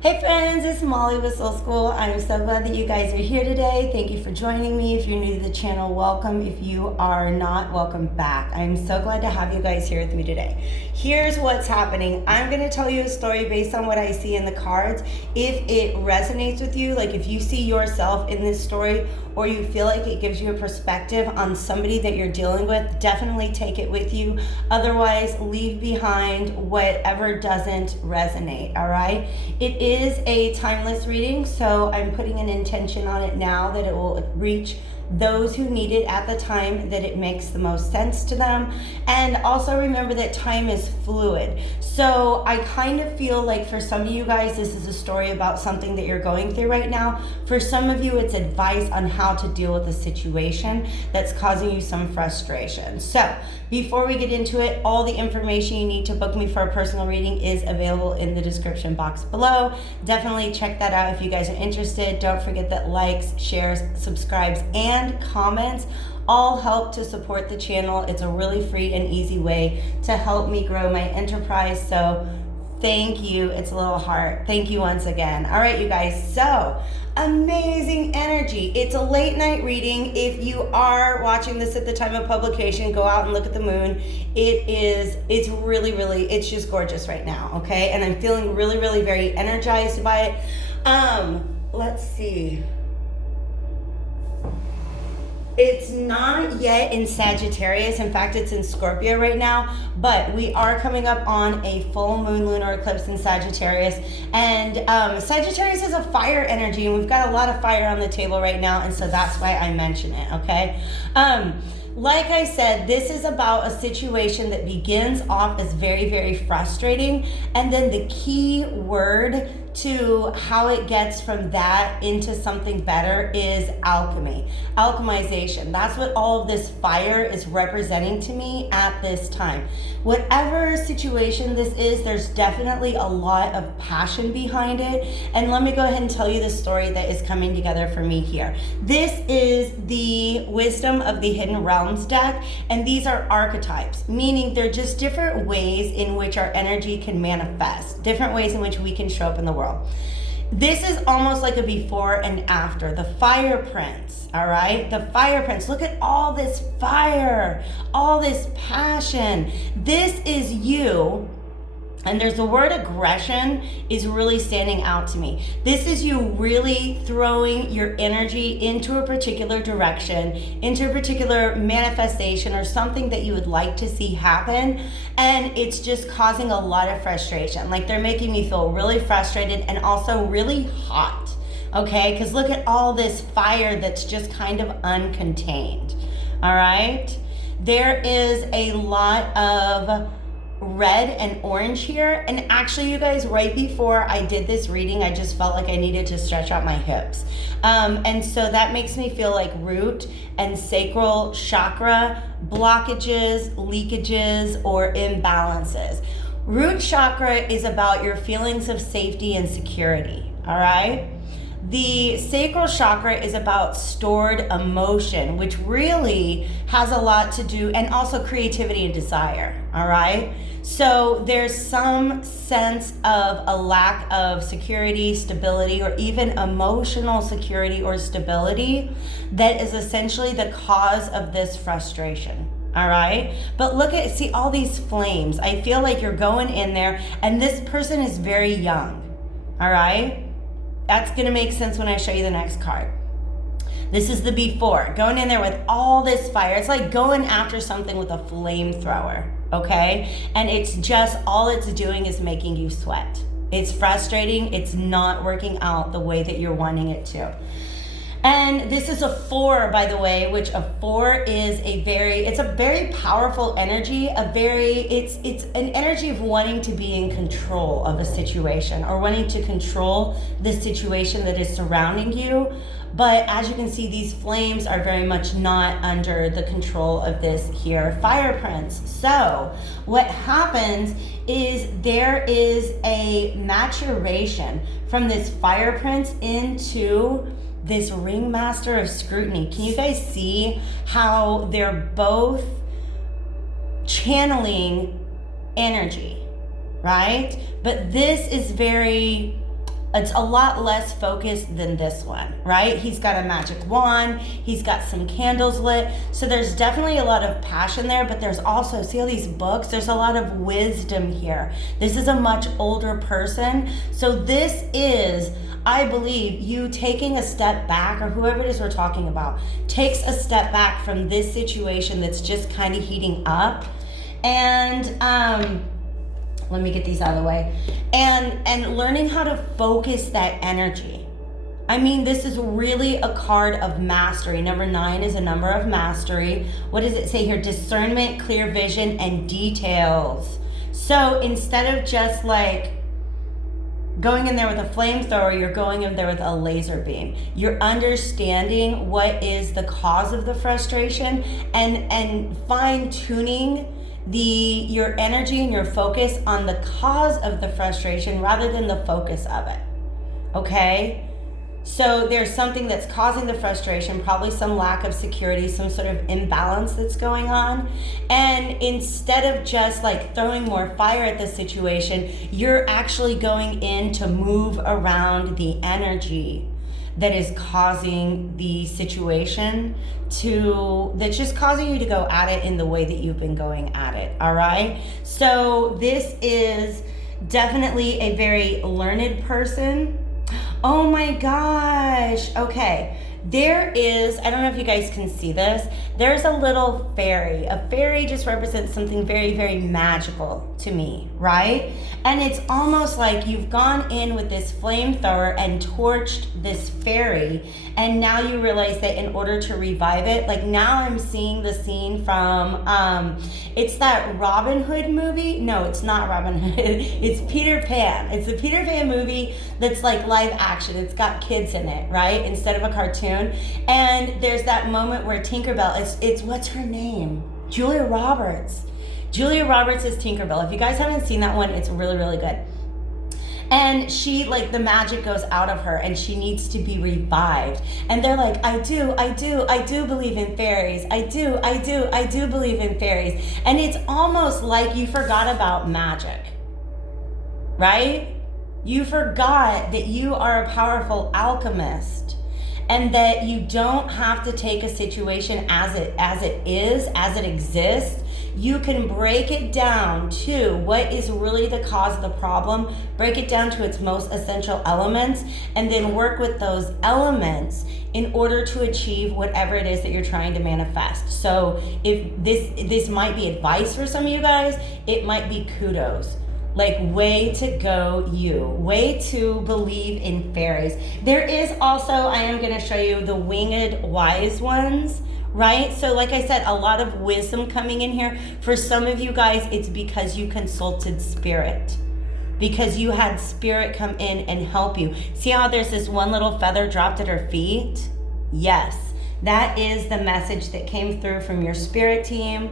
Hey friends, it's Molly with Soul School. I'm so glad that you guys are here today. Thank you for joining me. If you're new to the channel, welcome. If you are not, welcome back. I'm so glad to have you guys here with me today. Here's what's happening. I'm going to tell you a story based on what I see in the cards. If it resonates with you, like if you see yourself in this story or you feel like it gives you a perspective on somebody that you're dealing with, definitely take it with you. Otherwise, leave behind whatever doesn't resonate, all right? It is a timeless reading, so I'm putting an intention on it now that it will reach those who need it at the time that it makes the most sense to them. And also remember that time is fluid. So I kind of feel like for some of you guys, this is a story about something that you're going through right now. For some of you, it's advice on how to deal with a situation that's causing you some frustration. So before we get into it, all the information you need to book me for a personal reading is available in the description box below. Definitely check that out if you guys are interested. Don't forget that likes, shares, subscribes, and comments all help to support the channel. It's a really free and easy way to help me grow my enterprise. So thank you. It's a little heart. Thank you once again. All right, you guys. So amazing energy. It's a late night reading. If you are watching this at the time of publication, go out and look at the moon. It's really, it's just gorgeous right now. Okay. And I'm feeling really very energized by it. Let's see. It's not yet in Sagittarius. In fact, it's in Scorpio right now, but we are coming up on a full moon lunar eclipse in Sagittarius. And Sagittarius is a fire energy, and we've got a lot of fire on the table right now, and so that's why I mention it, okay? Like I said, this is about a situation that begins off as very frustrating, and then the key word to how it gets from that into something better is alchemy, alchemization. That's what all of this fire is representing to me at this time. Whatever situation this is, there's definitely a lot of passion behind it. And let me go ahead and tell you the story that is coming together for me here. This is the Wisdom of the Hidden Realms deck, and these are archetypes, meaning they're just different ways in which our energy can manifest, different ways in which we can show up in the world. This is almost like a before and after. The fire prince, all right? The fire prince. Look at all this fire, all this passion. This is you. And there's the word aggression is really standing out to me. This is you really throwing your energy into a particular direction, into a particular manifestation or something that you would like to see happen. And it's just causing a lot of frustration. Like they're making me feel really frustrated and also really hot. Okay, because look at all this fire that's just kind of uncontained. All right. There is a lot of red and orange here, and actually you guys, right before I did this reading, I just felt like I needed to stretch out my hips, and so that makes me feel like root and sacral chakra blockages, leakages, or imbalances. Root chakra is about your feelings of safety and security, all right? The sacral chakra is about stored emotion, which really has a lot to do, and also creativity and desire, all right? So there's some sense of a lack of security, stability, or even emotional security or stability that is essentially the cause of this frustration. All right. But look at, see all these flames. I feel like you're going in there, and this person is very young. All right. That's going to make sense when I show you the next card. This is the before, going in there with all this fire. It's like going after something with a flamethrower, okay? And it's just, all it's doing is making you sweat. It's frustrating. It's not working out the way that you're wanting it to. And this is a 4, by the way, which a 4 is it's a very powerful energy, it's an energy of wanting to be in control of a situation or wanting to control the situation that is surrounding you. But as you can see, these flames are very much not under the control of this here fire prince. So what happens is there is a maturation from this fire prince into this Ringmaster of Scrutiny. Can you guys see how they're both channeling energy, right? But this is very it's a lot less focused than this one, right? He's got a magic wand, he's got some candles lit, so there's definitely a lot of passion there, but there's also, see all these books? There's a lot of wisdom here. This is a much older person, so this is, I believe, you taking a step back, or whoever it is we're talking about, takes a step back from this situation that's just kind of heating up, and let me get these out of the way. And learning how to focus that energy. I mean, this is really a card of mastery. Number 9 is a number of mastery. What does it say here? Discernment, clear vision, and details. So instead of just like going in there with a flamethrower, you're going in there with a laser beam. You're understanding what is the cause of the frustration and fine-tuning your energy and your focus on the cause of the frustration rather than the focus of it. Okay? So there's something that's causing the frustration, probably some lack of security, some sort of imbalance that's going on. And instead of just like throwing more fire at the situation, you're actually going in to move around the energy that is causing the situation that's just causing you to go at it in the way that you've been going at it, all right? So this is definitely a very learned person. Oh my gosh, okay. There is, I don't know if you guys can see this, there's a little fairy. A fairy just represents something very, very magical to me, right? And it's almost like you've gone in with this flamethrower and torched this fairy, and now you realize that in order to revive it, like now I'm seeing the scene from, it's that Robin Hood movie. No, it's not Robin Hood. It's Peter Pan. It's the Peter Pan movie that's like live action. It's got kids in it, right? Instead of a cartoon. And there's that moment where Tinkerbell, it's what's her name? Julia Roberts. Julia Roberts is Tinkerbell. If you guys haven't seen that one, it's really, really good. And she, like, the magic goes out of her and she needs to be revived. And they're like, I do believe in fairies. I do believe in fairies. And it's almost like you forgot about magic, right? You forgot that you are a powerful alchemist and that you don't have to take a situation as it exists. You can break it down to what is really the cause of the problem, break it down to its most essential elements, and then work with those elements in order to achieve whatever it is that you're trying to manifest. So if this might be advice for some of you guys, it might be kudos. Like, way to go, you. Way to believe in fairies. There is also, I am going to show you the winged wise ones, right? So like I said, a lot of wisdom coming in here. For some of you guys, it's because you consulted spirit. Because you had spirit come in and help you. See how there's this one little feather dropped at her feet? Yes. That is the message that came through from your spirit team.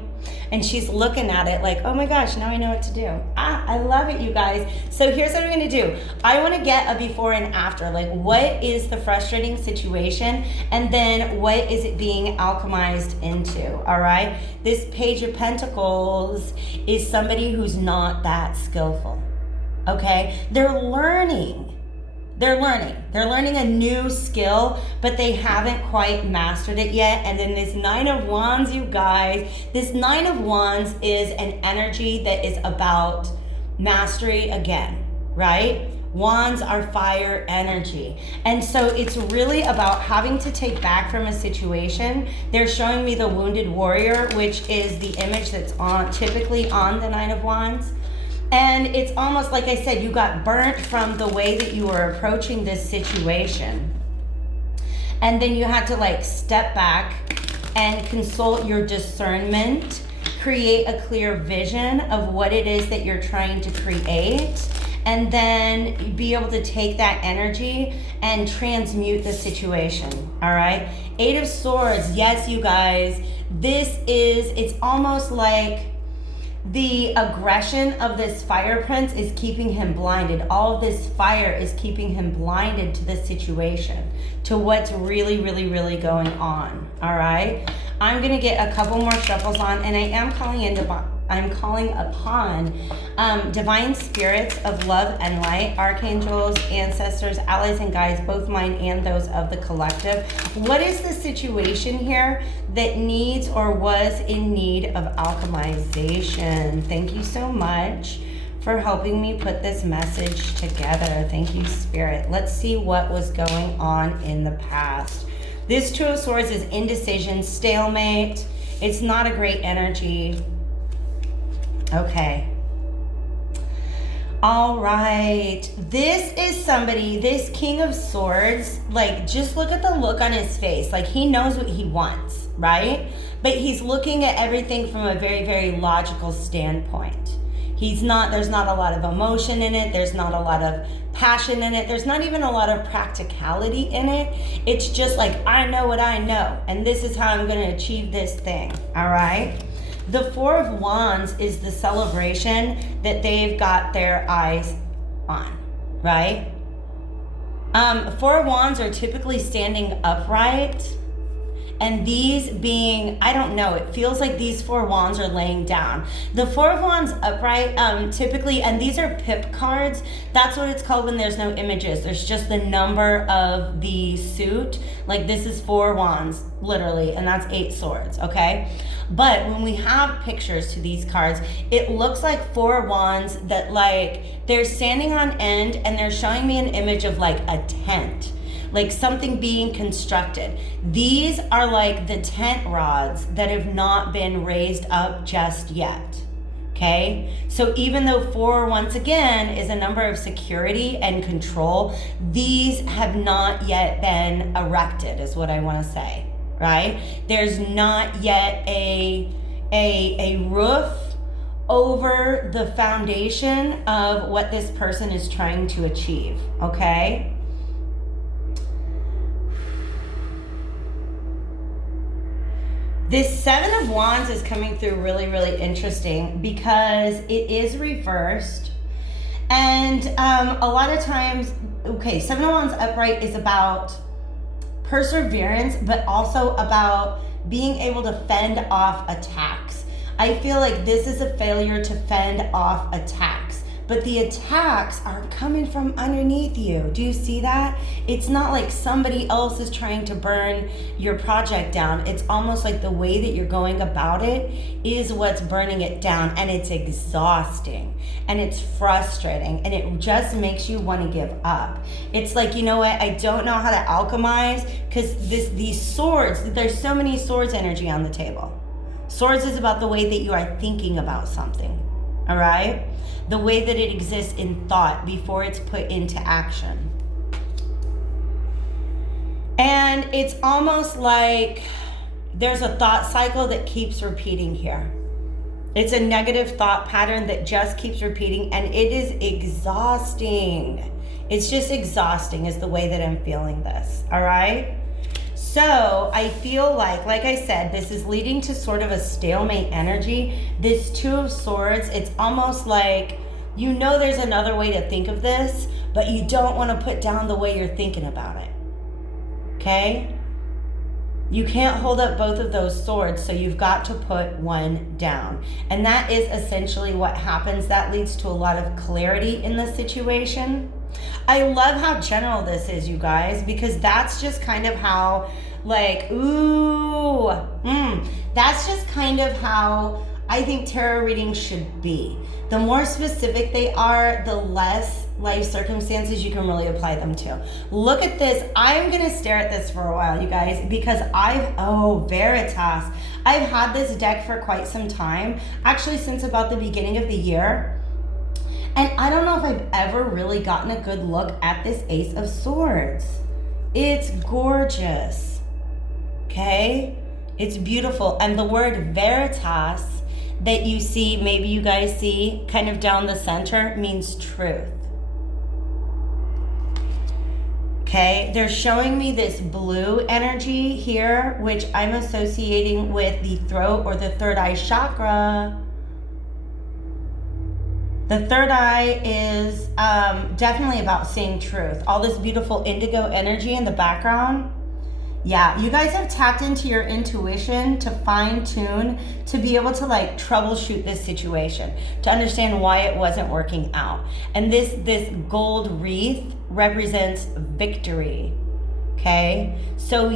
And she's looking at it like, oh my gosh, now I know what to do. I love it, you guys. So here's what I'm going to do. I want to get a before and after. Like, what is the frustrating situation? And then what is it being alchemized into? All right. This Page of Pentacles is somebody who's not that skillful. Okay. They're learning a new skill, but they haven't quite mastered it yet. And then this Nine of Wands, you guys, this Nine of Wands is an energy that is about mastery again, right? Wands are fire energy. And so it's really about having to take back from a situation. They're showing me the Wounded Warrior, which is the image that's typically on the Nine of Wands. And it's almost like I said, you got burnt from the way that you were approaching this situation. And then you had to like step back and consult your discernment, create a clear vision of what it is that you're trying to create, and then be able to take that energy and transmute the situation, all right? Eight of Swords, yes, you guys, it's almost like the aggression of this fire prince is keeping him blinded. All of this fire is keeping him blinded to the situation, to what's really, really, really going on. All right. I'm going to get a couple more shuffles on, and I am calling in I'm calling upon divine spirits of love and light, archangels, ancestors, allies, and guides, both mine and those of the collective. What is the situation here that needs or was in need of alchemization? Thank you so much for helping me put this message together. Thank you, Spirit. Let's see what was going on in the past. This Two of Swords is indecision, stalemate. It's not a great energy. Okay. All right. This is somebody, this King of Swords, like, just look at the look on his face. Like, he knows what he wants, right? But he's looking at everything from a very, very logical standpoint. There's not a lot of emotion in it. There's not a lot of passion in it. There's not even a lot of practicality in it. It's just like, I know what I know, and this is how I'm going to achieve this thing. All right. The Four of Wands is the celebration that they've got their eyes on, right? Four of Wands are typically standing upright. And these being, I don't know, it feels like these Four Wands are laying down. The Four of Wands upright, typically, and these are pip cards. That's what it's called when there's no images. There's just the number of the suit. Like, this is Four Wands, literally, and that's 8 swords, okay? But when we have pictures to these cards, it looks like Four Wands that, like, they're standing on end, and they're showing me an image of, like, a tent. Like something being constructed. These are like the tent rods that have not been raised up just yet. Okay? So even though 4, once again, is a number of security and control, these have not yet been erected, is what I want to say. Right? There's not yet a roof over the foundation of what this person is trying to achieve. Okay? This Seven of Wands is coming through really, really interesting because it is reversed. And a lot of times, okay, Seven of Wands upright is about perseverance, but also about being able to fend off attacks. I feel like this is a failure to fend off attacks. But the attacks are coming from underneath you. Do you see that? It's not like somebody else is trying to burn your project down. It's almost like the way that you're going about it is what's burning it down. And it's exhausting. And it's frustrating. And it just makes you want to give up. It's like, you know what? I don't know how to alchemize because these swords, there's so many swords energy on the table. Swords is about the way that you are thinking about something. All right? The way that it exists in thought before it's put into action. And it's almost like there's a thought cycle that keeps repeating here. It's a negative thought pattern that just keeps repeating, and it is exhausting. It's just exhausting is the way that I'm feeling this, all right? So I feel like I said, this is leading to sort of a stalemate energy. This Two of Swords, it's almost like, you know, there's another way to think of this, but you don't want to put down the way you're thinking about it. Okay? You can't hold up both of those swords, so you've got to put one down. And that is essentially what happens. That leads to a lot of clarity in the situation. I love how general this is, you guys, because that's just kind of how, like, that's just kind of how I think tarot readings should be. The more specific they are, the less life circumstances you can really apply them to. Look at this. I'm going to stare at this for a while, you guys, because Veritas. I've had this deck for quite some time, actually since about the beginning of the year. And I don't know if I've ever really gotten a good look at this Ace of Swords. It's gorgeous, okay? It's beautiful. And the word Veritas that you see, maybe you guys see kind of down the center, means truth. Okay, they're showing me this blue energy here, which I'm associating with the throat or the third eye chakra. The third eye is definitely about seeing truth. All this beautiful indigo energy in the background. Yeah, you guys have tapped into your intuition to fine tune, to be able to like troubleshoot this situation, to understand why it wasn't working out. And this gold wreath represents victory. Okay? So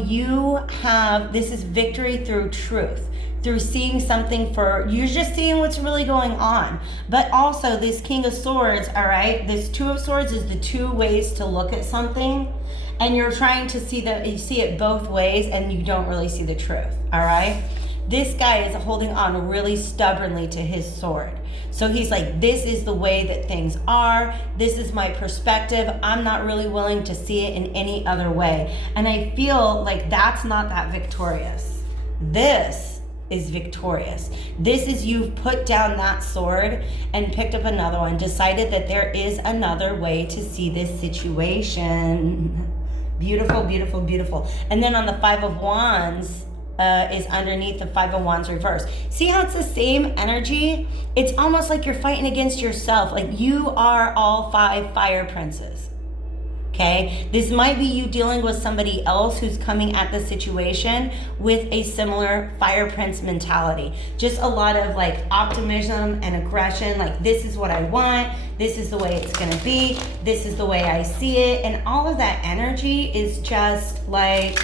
this is victory through truth, through seeing something you're just seeing what's really going on. But also this King of Swords, all right? This Two of Swords is the two ways to look at something. And you're trying to you see it both ways and you don't really see the truth, all right? This guy is holding on really stubbornly to his sword. So he's like, this is the way that things are. This is my perspective. I'm not really willing to see it in any other way. And I feel like that's not that victorious. This is victorious. This is you've put down that sword and picked up another one, decided that there is another way to see this situation. Beautiful, beautiful, beautiful. And then on the Five of Wands is underneath the Five of Wands reverse. See how it's the same energy? It's almost like you're fighting against yourself. Like you are all 5 fire princes. Okay? This might be you dealing with somebody else who's coming at the situation with a similar fire prince mentality. Just a lot of like optimism and aggression. Like this is what I want. This is the way it's going to be. This is the way I see it. And all of that energy is just like,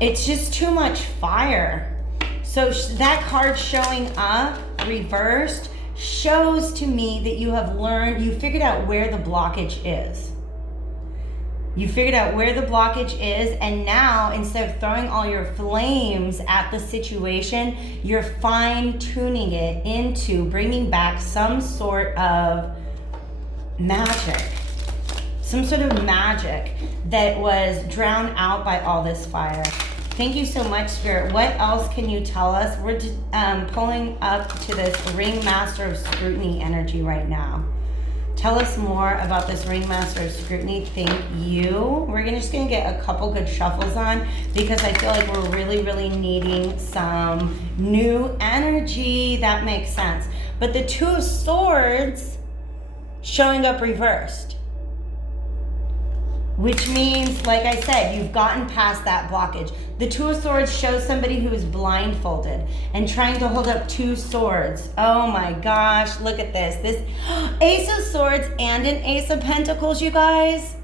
it's just too much fire. So that card showing up reversed shows to me that you have learned, you figured out where the blockage is. You figured out where the blockage is, and now instead of throwing all your flames at the situation, you're fine-tuning it into bringing back some sort of magic. Some sort of magic that was drowned out by all this fire. Thank you so much, Spirit. What else can you tell us? We're just, pulling up to this Ringmaster of Scrutiny energy right now. Tell us more about this Ringmaster of Scrutiny. Thank you. We're just gonna get a couple good shuffles on because I feel like we're really, really needing some new energy. That makes sense. But the Two of Swords showing up reversed, which means, like I said, you've gotten past that blockage. The Two of Swords shows somebody who is blindfolded and trying to hold up 2 swords. Oh my gosh, look at this. This Ace of Swords and an Ace of Pentacles, you guys.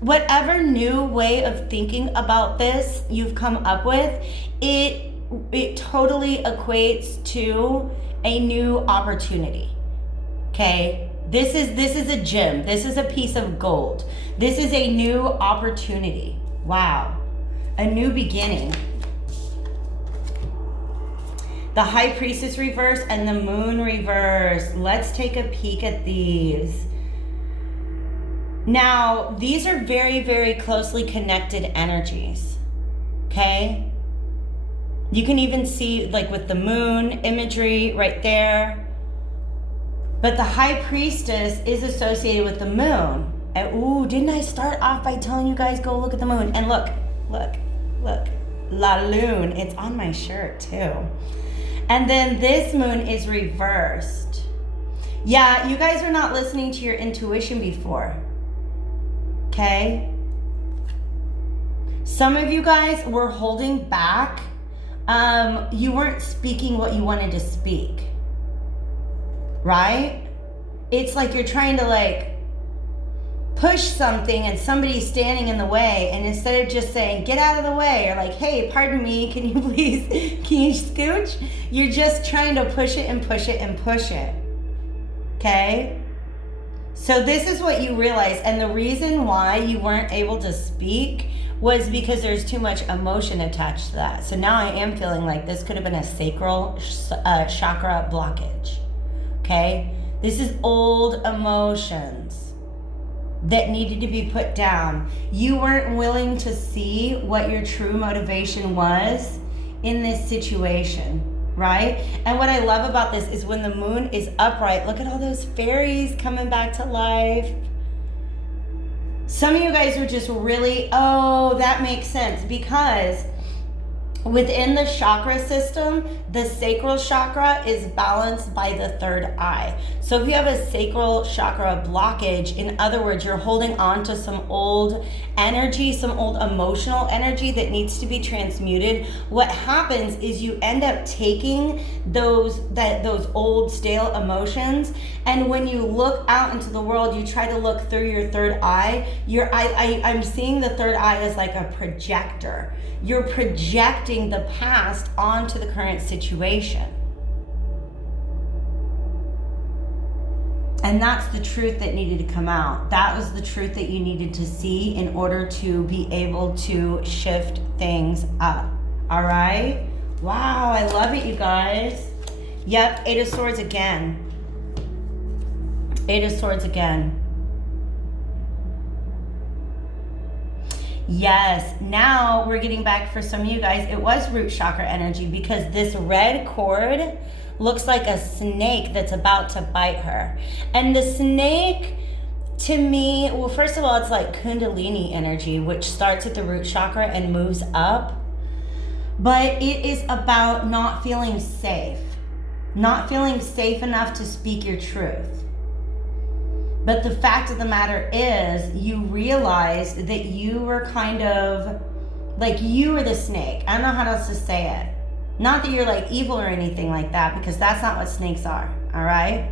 Whatever new way of thinking about this you've come up with, it totally equates to a new opportunity. Okay? This is a gem. This is a piece of gold. This is a new opportunity. Wow. A new beginning. The High Priestess reverse and the Moon reverse. Let's take a peek at these. Now, these are very, very closely connected energies. Okay? You can even see, like with the moon imagery right there. But the High Priestess is associated with the moon. And, ooh, didn't I start off by telling you guys go look at the moon? And look. La Lune. It's on my shirt too. And then this moon is reversed. Yeah, you guys are not listening to your intuition before. Okay? Some of you guys were holding back. You weren't speaking what you wanted to speak. Right? It's like you're trying to like push something and somebody's standing in the way, and instead of just saying get out of the way or like, hey, pardon me, can you scooch, you're just trying to push it and push it and push it. Okay? So this is what you realize, and the reason why you weren't able to speak was because there's too much emotion attached to that. So now I am feeling like this could have been a sacral chakra blockage. Okay? This is old emotions that needed to be put down. You weren't willing to see what your true motivation was in this situation, right? And what I love about this is when the moon is upright, look at all those fairies coming back to life. Some of you guys are just really, oh, that makes sense, because within the chakra system, the sacral chakra is balanced by the third eye. So if you have a sacral chakra blockage, in other words, you're holding on to some old energy, some old emotional energy that needs to be transmuted. What happens is you end up taking those old stale emotions, and when you look out into the world, you try to look through your third eye. I'm seeing the third eye as like a projector. You're projecting the past onto the current situation. And that's the truth that needed to come out. That was the truth that you needed to see in order to be able to shift things up. All right? Wow, I love it, you guys. Yep, Eight of Swords again. Eight of Swords again. Yes, now we're getting back for some of you guys. It was root chakra energy because this red cord looks like a snake that's about to bite her. And the snake, to me, well, first of all, it's like Kundalini energy, which starts at the root chakra and moves up. But it is about not feeling safe enough to speak your truth. But the fact of the matter is, you realized that you were kind of, like, you were the snake. I don't know how else to say it. Not that you're, like, evil or anything like that, because that's not what snakes are, all right?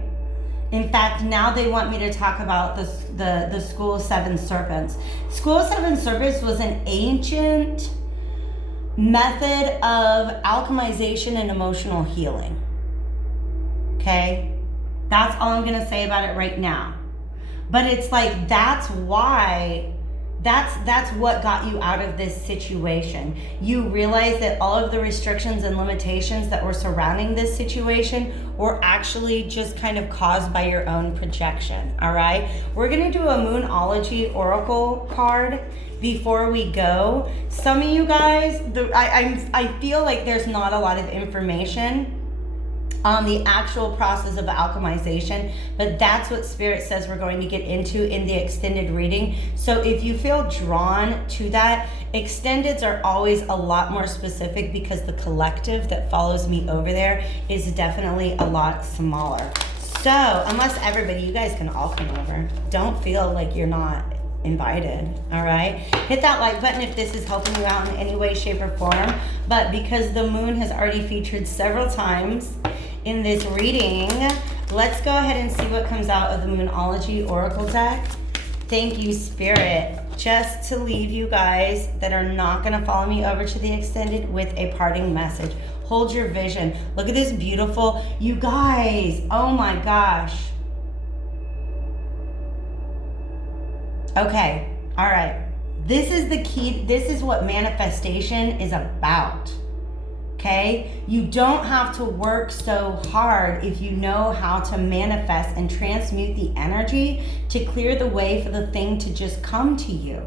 In fact, now they want me to talk about the School of Seven Serpents. School of Seven Serpents was an ancient method of alchemization and emotional healing. Okay? That's all I'm going to say about it right now. But it's like, that's why, that's what got you out of this situation. You realize that all of the restrictions and limitations that were surrounding this situation were actually just kind of caused by your own projection, all right? We're gonna do a Moonology Oracle card before we go. Some of you guys, I feel like there's not a lot of information on the actual process of alchemization, but that's what Spirit says we're going to get into in the extended reading. So if you feel drawn to that, extendeds are always a lot more specific because the collective that follows me over there is definitely a lot smaller. So unless everybody, you guys can all come over. Don't feel like you're not invited, all right? Hit that like button if this is helping you out in any way, shape, or form. But because the moon has already featured several times in this reading, let's go ahead and see what comes out of the Moonology Oracle deck. Thank you, Spirit. Just to leave you guys that are not going to follow me over to the extended with a parting message. Hold your vision. Look at this beautiful, you guys, oh my gosh. Okay, all right. This is the key. This is what manifestation is about. Okay? You don't have to work so hard if you know how to manifest and transmute the energy to clear the way for the thing to just come to you.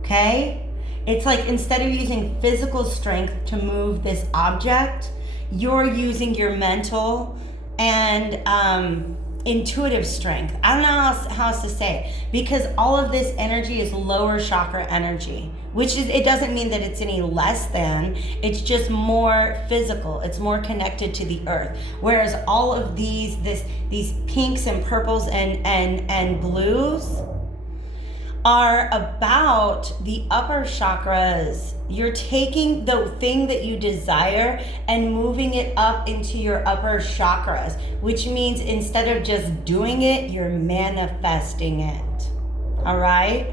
Okay? It's like instead of using physical strength to move this object, you're using your mental and intuitive strength. I don't know how else to say it, because all of this energy is lower chakra energy, which is, it doesn't mean that it's any less than, it's just more physical, it's more connected to the earth. Whereas all of these pinks and purples and blues are about the upper chakras. You're taking the thing that you desire and moving it up into your upper chakras, which means instead of just doing it, you're manifesting it. All right?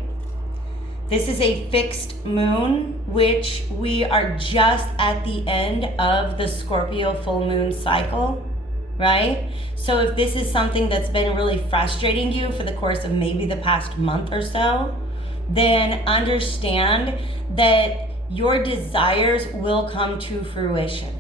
This is a fixed moon, which we are just at the end of the Scorpio full moon cycle, right? So if this is something that's been really frustrating you for the course of maybe the past month or so, then understand that your desires will come to fruition.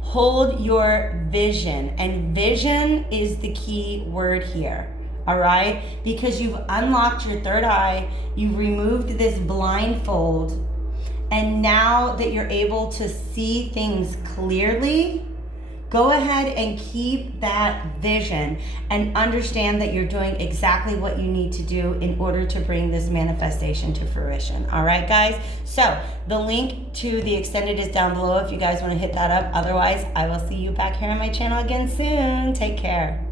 Hold your vision, and vision is the key word here, all right? Because you've unlocked your third eye, you've removed this blindfold, and now that you're able to see things clearly, go ahead and keep that vision and understand that you're doing exactly what you need to do in order to bring this manifestation to fruition. All right, guys? So the link to the extended is down below if you guys want to hit that up. Otherwise, I will see you back here on my channel again soon. Take care.